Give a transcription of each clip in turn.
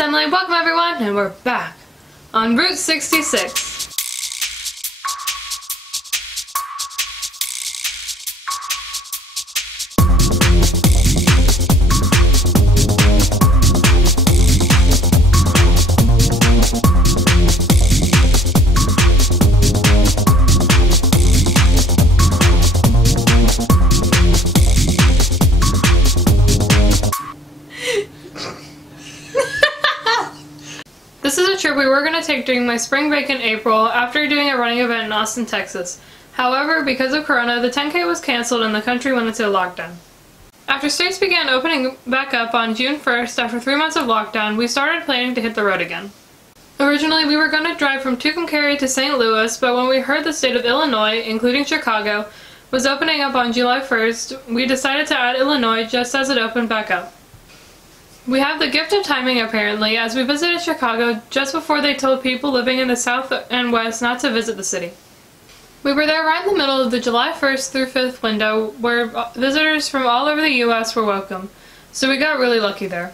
Emily, welcome everyone, and we're back on Route 66. This is a trip we were going to take during my spring break in April after doing a running event in Austin, Texas. However, because of Corona, the 10K was cancelled and the country went into lockdown. After states began opening back up on June 1st after 3 months of lockdown, we started planning to hit the road again. Originally, we were going to drive from Tucumcari to St. Louis, but when we heard the state of Illinois, including Chicago, was opening up on July 1st, we decided to add Illinois just as it opened back up. We have the gift of timing apparently, as we visited Chicago just before they told people living in the South and West not to visit the city. We were there right in the middle of the July 1st through 5th window, where visitors from all over the US were welcome, so we got really lucky there.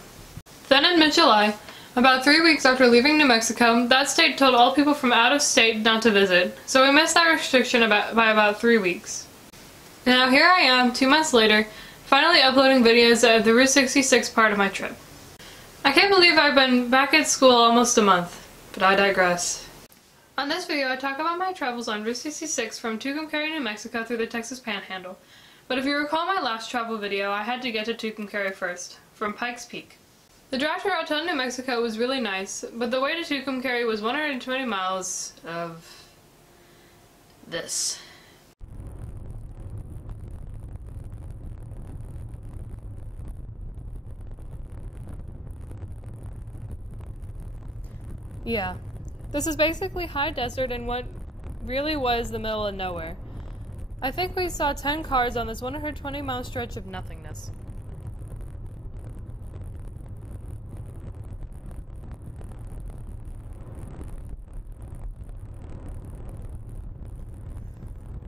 Then in mid-July, about 3 weeks after leaving New Mexico, that state told all people from out of state not to visit, so we missed that restriction by about 3 weeks. And now here I am, 2 months later, finally uploading videos of the Route 66 part of my trip. I can't believe I've been back at school almost a month, but I digress. On this video I talk about my travels on Route 66 from Tucumcari, New Mexico through the Texas Panhandle. But if you recall my last travel video, I had to get to Tucumcari first, from Pikes Peak. The drive to Raton, New Mexico was really nice, but the way to Tucumcari was 120 miles of this. Yeah, this is basically high desert in what really was the middle of nowhere. I think we saw 10 cars on this 120-mile stretch of nothingness.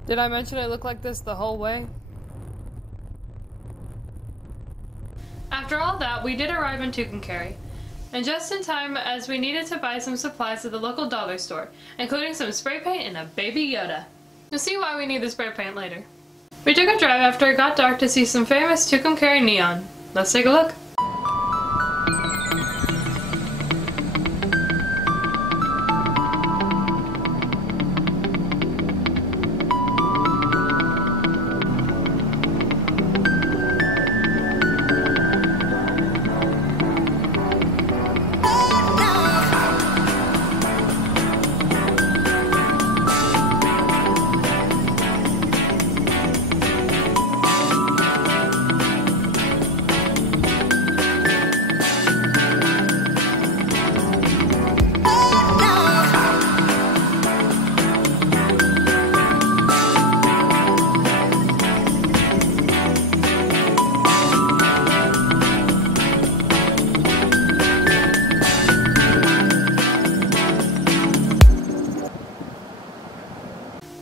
Did I mention it looked like this the whole way? After all that, we did arrive in Tucumcari. And just in time as we needed to buy some supplies at the local dollar store, including some spray paint and a baby Yoda. You'll see why we need the spray paint later. We took a drive after it got dark to see some famous Tucumcari neon. Let's take a look.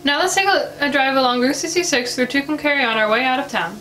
Now let's take a drive along Route 66 through Tucumcari on our way out of town.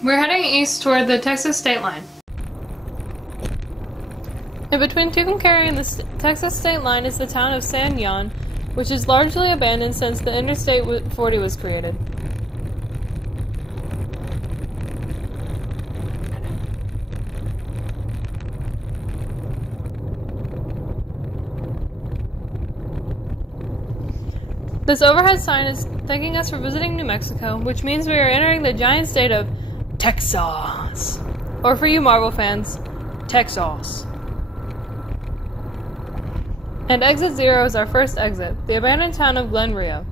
We're heading east toward the Texas state line. In between Tucumcari and the Texas state line is the town of San Juan, which is largely abandoned since the Interstate 40 was created. This overhead sign is thanking us for visiting New Mexico, which means we are entering the giant state of Texas. Or for you Marvel fans, Texas. And exit 0 is our first exit, the abandoned town of Glenrio.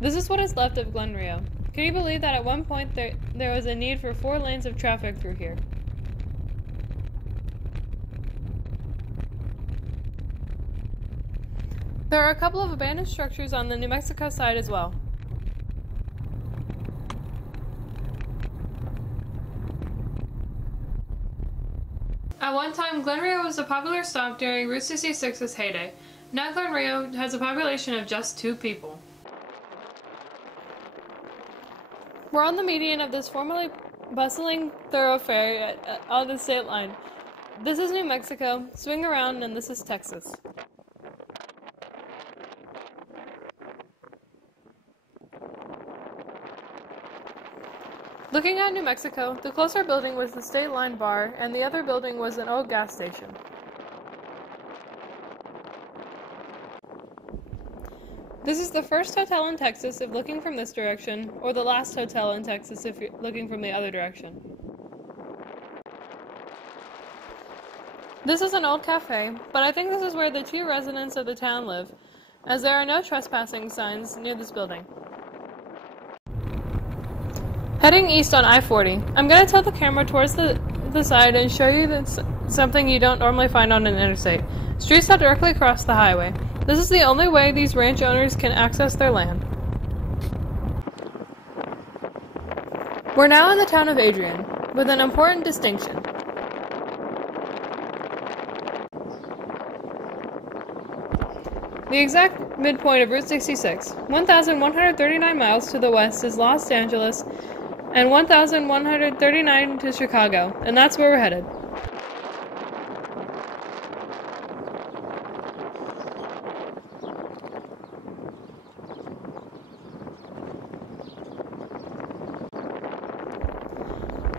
This is what is left of Glenrio. Can you believe that at one point there was a need for 4 lanes of traffic through here? There are a couple of abandoned structures on the New Mexico side as well. At one time, Glenrio was a popular stop during Route 66's heyday. Now Glenrio has a population of just 2 people. We're on the median of this formerly bustling thoroughfare on the state line. This is New Mexico, swing around, and this is Texas. Looking at New Mexico, the closer building was the state line bar, and the other building was an old gas station. This is the first hotel in Texas if looking from this direction, or the last hotel in Texas if you're looking from the other direction. This is an old cafe, but I think this is where the 2 residents of the town live, as there are no trespassing signs near this building. Heading east on I-40, I'm going to tilt the camera towards the side and show you something you don't normally find on an interstate. Streets that directly cross the highway. This is the only way these ranch owners can access their land. We're now in the town of Adrian, with an important distinction. The exact midpoint of Route 66, 1,139 miles to the west is Los Angeles, and 1,139 to Chicago, and that's where we're headed.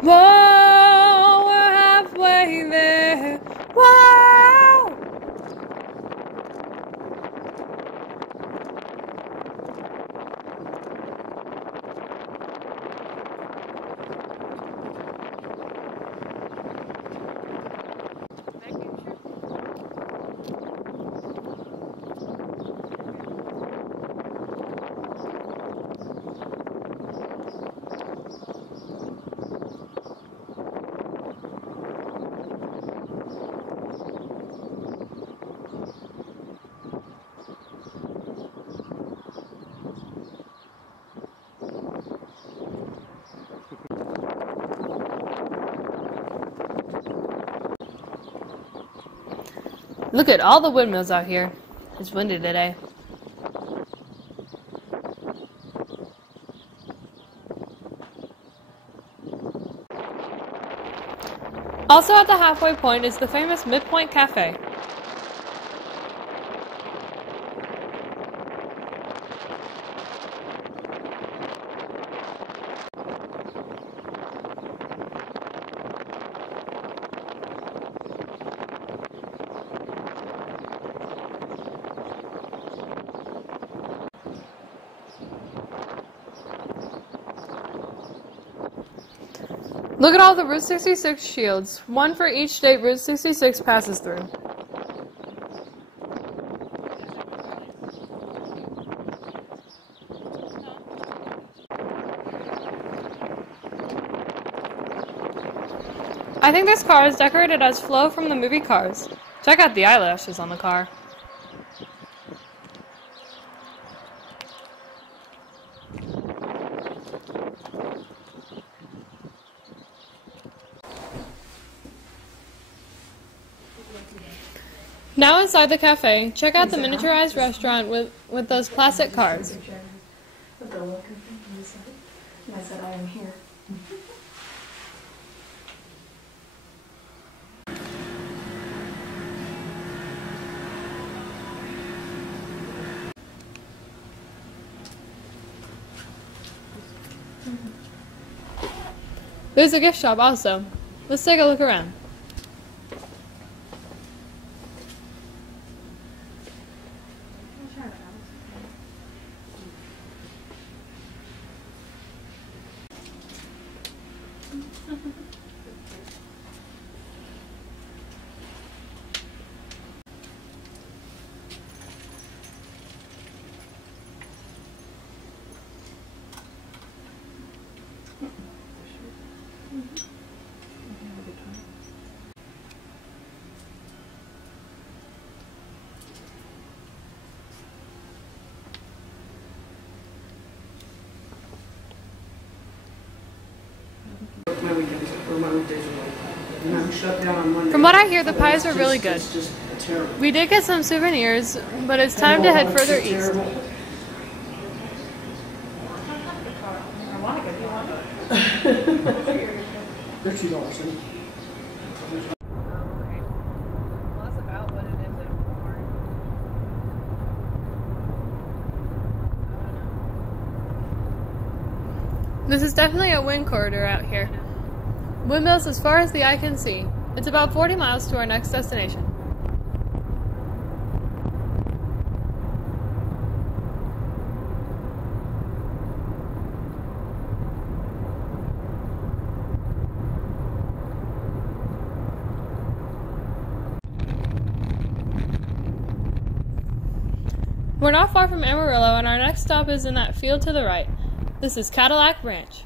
Whoa, we're halfway there. Whoa! Look at all the windmills out here. It's windy today. Also at the halfway point is the famous Midpoint Cafe. Look at all the Route 66 shields, one for each state Route 66 passes through. I think this car is decorated as Flo from the movie Cars. Check out the eyelashes on the car. Now inside the cafe, check out the miniaturized restaurant with those plastic cars. With the look of him inside. And I said, I am here. There's a gift shop also. Let's take a look around. From what I hear, the pies are really good. We did get some souvenirs, but it's time to head further east. They're $2. This is definitely a wind corridor out here. Windmills as far as the eye can see. It's about 40 miles to our next destination. We're not far from Amarillo, and our next stop is in that field to the right. This is Cadillac Ranch.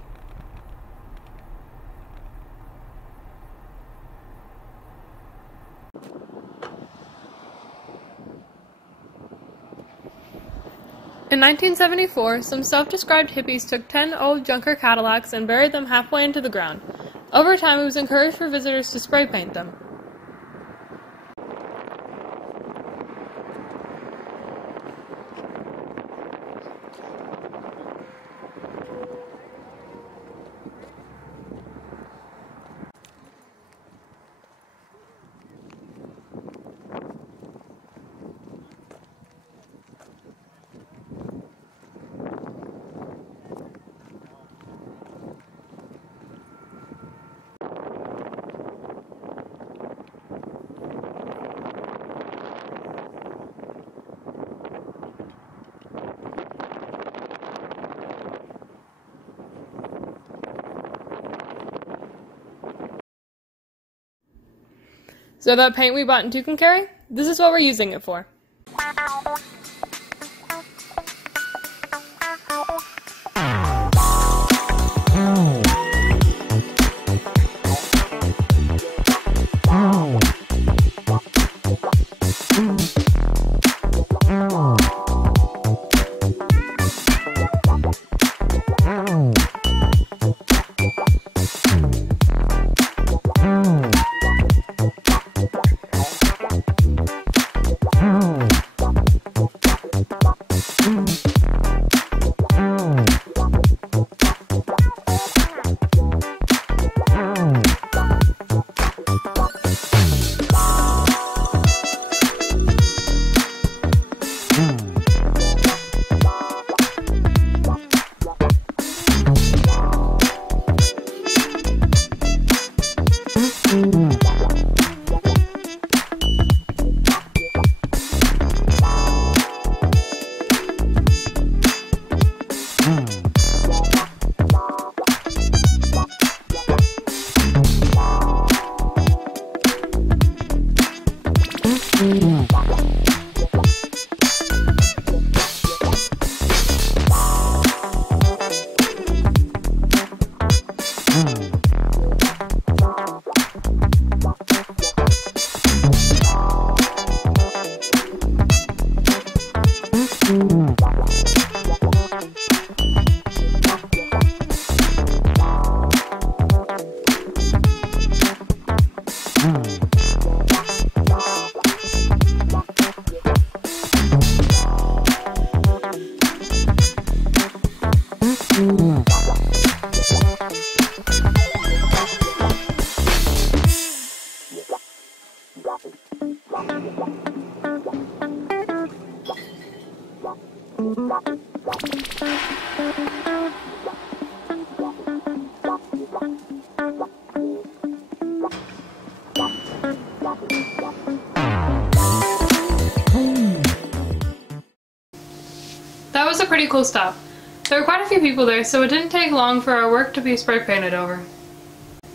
In 1974, some self-described hippies took 10 old junker Cadillacs and buried them halfway into the ground. Over time, it was encouraged for visitors to spray paint them. So that paint we bought in Tucumcari, this is what we're using it for. Oh. pretty cool stop. There were quite a few people there, so it didn't take long for our work to be spray painted over.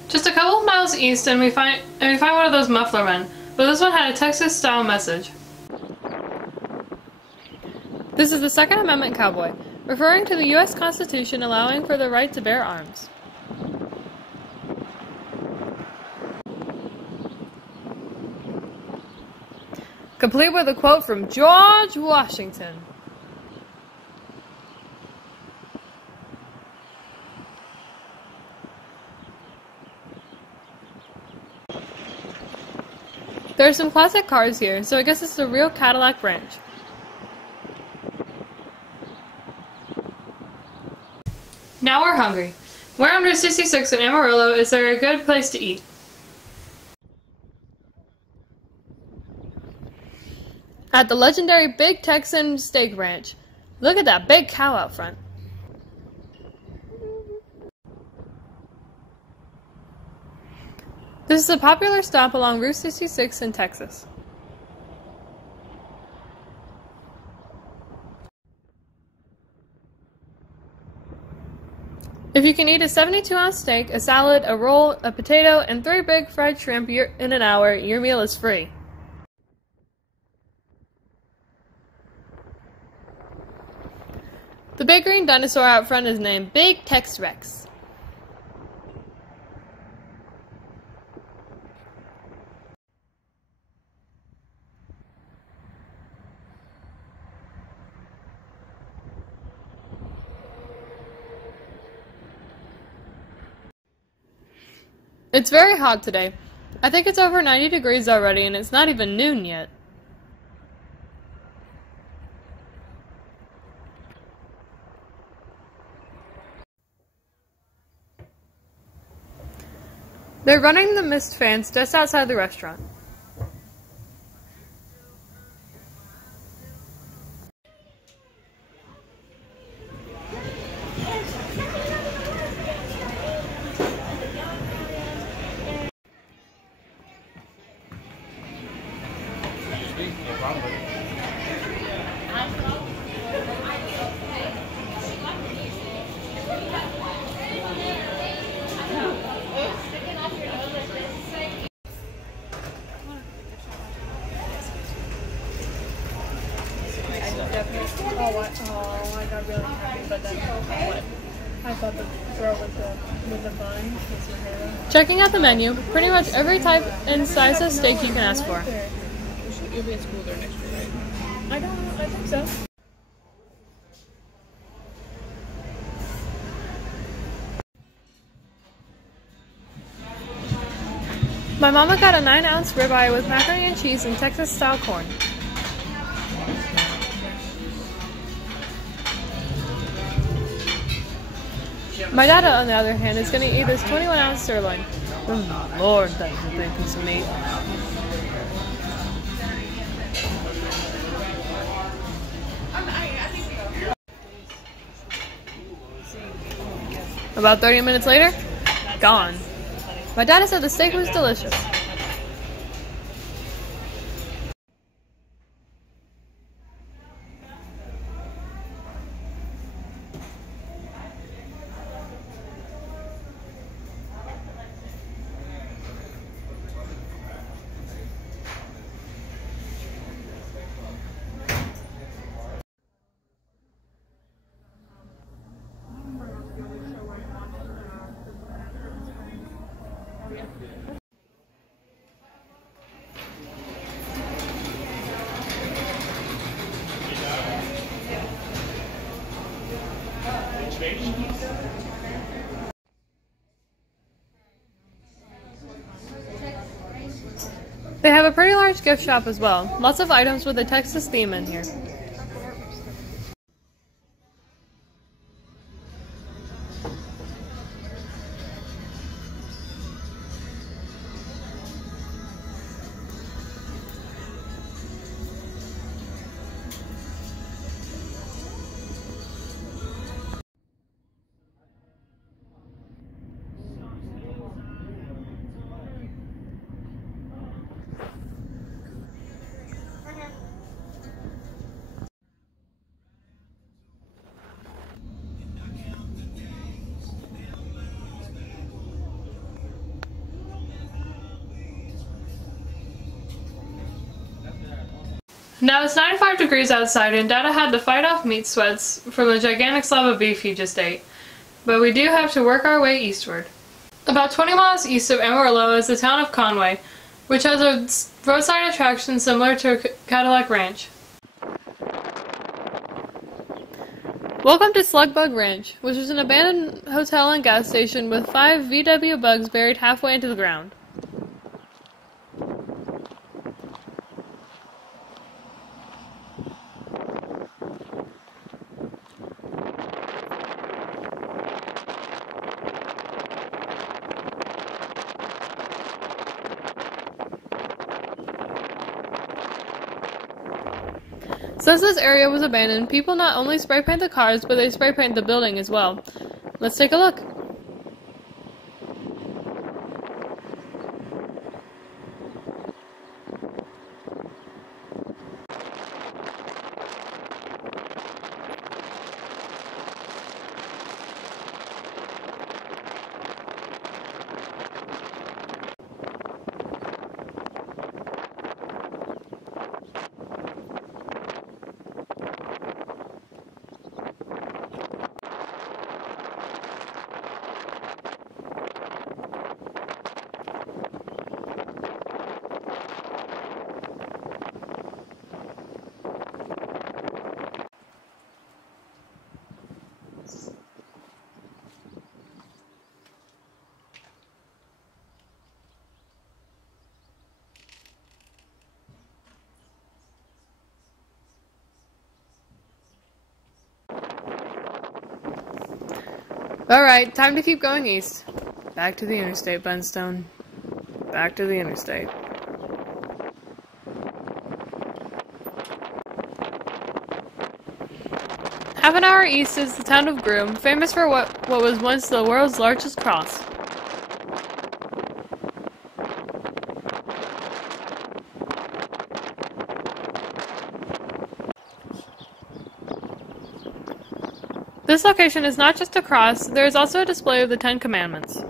Just a couple of miles east and we find one of those muffler men, but this one had a Texas-style message. This is the Second Amendment Cowboy, referring to the U.S. Constitution allowing for the right to bear arms. Complete with a quote from George Washington. There are some classic cars here, so I guess it's the real Cadillac Ranch. Now we're hungry. Where under 66 in Amarillo is there a good place to eat? At the legendary Big Texan Steak Ranch. Look at that big cow out front. This is a popular stop along Route 66 in Texas. If you can eat a 72-ounce steak, a salad, a roll, a potato, and 3 big fried shrimp in an hour, your meal is free. The big green dinosaur out front is named Big Tex Rex. It's very hot today. I think it's over 90 degrees already and it's not even noon yet. They're running the mist fans just outside the restaurant. I got really happy, but then what? I thought the girl with the bun was your hero. Checking out the menu, pretty much every type and size of steak you can ask for. You'll be at school there next year, right? I think so. My mama got a 9-ounce ribeye with macaroni and cheese and Texas-style corn. My dad, on the other hand, is going to eat this 21-ounce sirloin. Oh, Lord, that is a big piece of meat. About 30 minutes later, gone. My dad said the steak was delicious. They have a pretty large gift shop as well. Lots of items with a Texas theme in here. Now it's 95 degrees outside and Dada had to fight off meat sweats from the gigantic slab of beef he just ate. But we do have to work our way eastward. About 20 miles east of Amarillo is the town of Conway, which has a roadside attraction similar to Cadillac Ranch. Welcome to Slug Ranch, which is an abandoned hotel and gas station with 5 VW bugs buried halfway into the ground. Since this area was abandoned, people not only spray paint the cars, but they spray paint the building as well. Let's take a look. Alright, time to keep going east. Back to the interstate, Bunstone. Back to the interstate. Half an hour east is the town of Groom, famous for what was once the world's largest cross. This location is not just a cross, there is also a display of the 10 Commandments.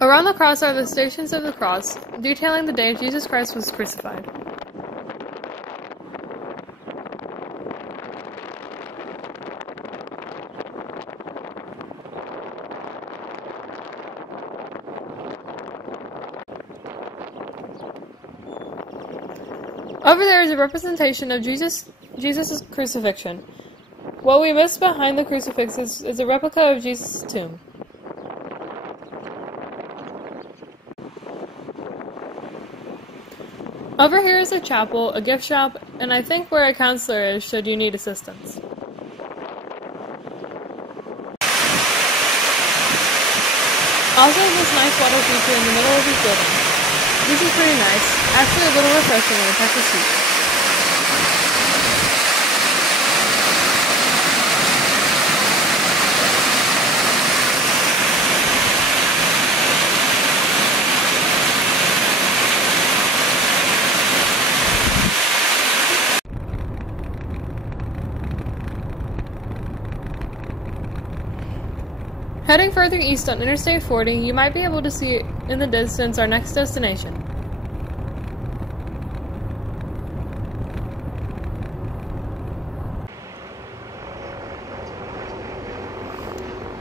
Around the cross are the Stations of the Cross, detailing the day Jesus Christ was crucified. Over there is a representation of Jesus' crucifixion. What we miss behind the crucifix is a replica of Jesus' tomb. Over here is a chapel, a gift shop, and I think where a counselor is should you need assistance. Also this nice water feature in the middle of this building. This is pretty nice, actually a little refreshing in a Texas heat. Heading further east on Interstate 40, you might be able to see in the distance our next destination.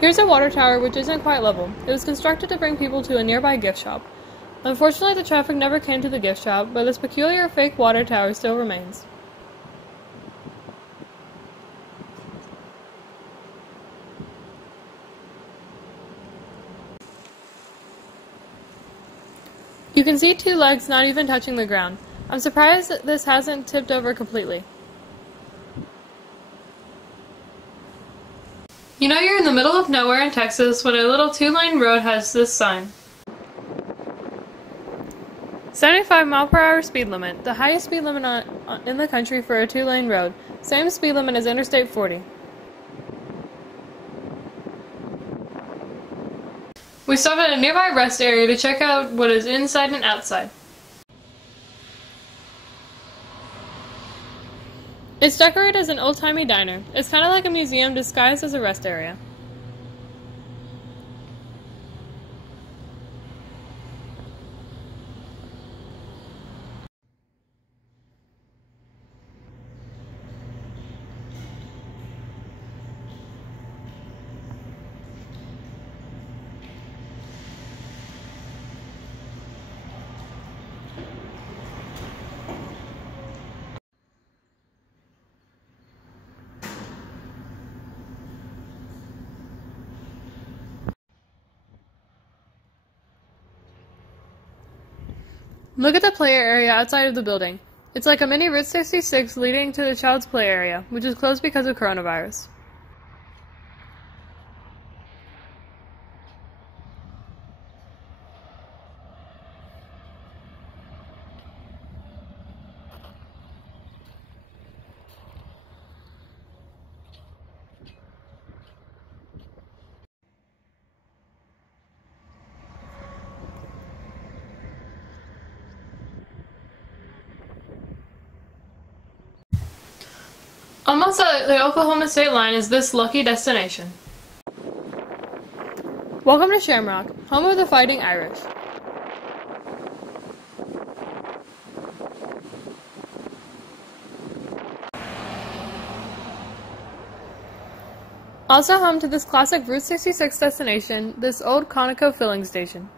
Here's a water tower which isn't quite level. It was constructed to bring people to a nearby gift shop. Unfortunately, the traffic never came to the gift shop, but this peculiar fake water tower still remains. You can see 2 legs not even touching the ground. I'm surprised that this hasn't tipped over completely. You know you're in the middle of nowhere in Texas when a little 2-lane road has this sign. 75 mph speed limit, the highest speed limit in the country for a 2-lane road. Same speed limit as Interstate 40. We stopped at a nearby rest area to check out what is inside and outside. It's decorated as an old-timey diner. It's kind of like a museum disguised as a rest area. Look at the play area outside of the building. It's like a mini Route 66 leading to the child's play area, which is closed because of coronavirus. Almost at the Oklahoma state line is this lucky destination. Welcome to Shamrock, home of the Fighting Irish. Also home to this classic Route 66 destination, this old Conoco filling station.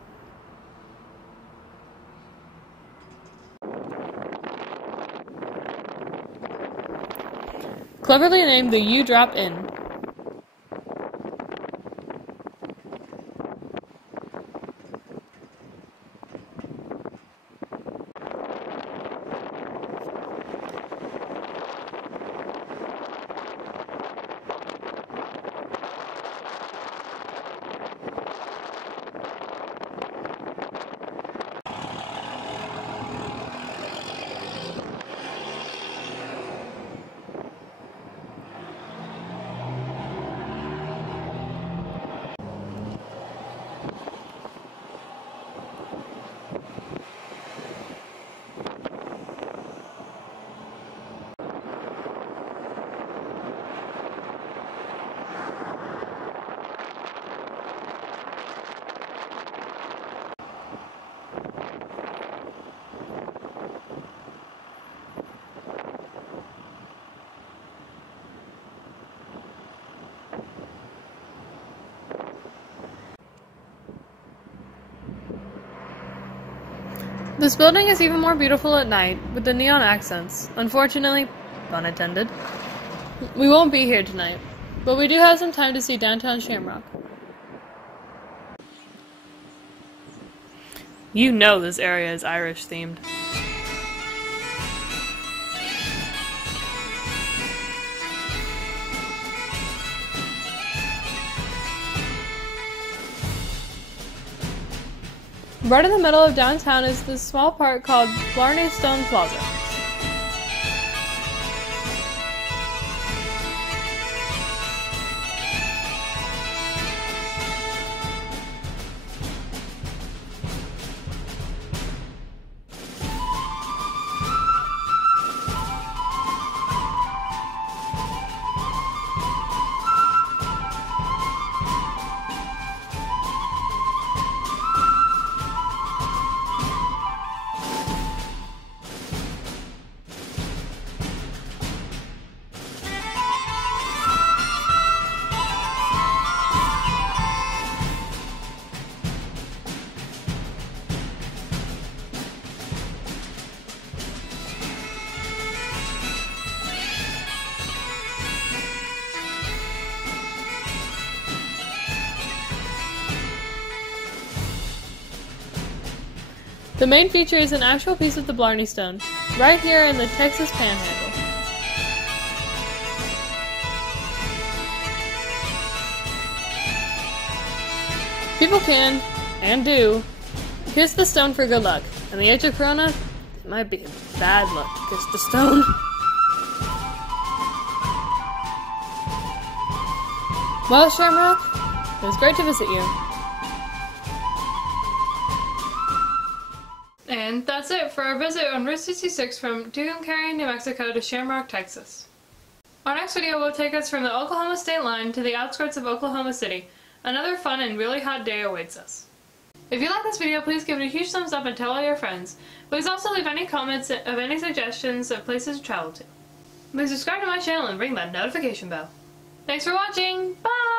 Cleverly named the U-Drop Inn. This building is even more beautiful at night, with the neon accents. Unfortunately, pun intended, we won't be here tonight, but we do have some time to see downtown Shamrock. You know this area is Irish themed. Right in the middle of downtown is this small park called Blarney Stone Plaza. The main feature is an actual piece of the Blarney Stone, right here in the Texas Panhandle. People can, and do, kiss the stone for good luck. In the age of Corona, it might be bad luck to kiss the stone. Well, Shamrock, it was great to visit you. And that's it for our visit on Route 66 from Tucumcari, New Mexico to Shamrock, Texas. Our next video will take us from the Oklahoma state line to the outskirts of Oklahoma City. Another fun and really hot day awaits us. If you like this video, please give it a huge thumbs up and tell all your friends. Please also leave any comments of any suggestions of places to travel to. Please subscribe to my channel and ring that notification bell. Thanks for watching! Bye!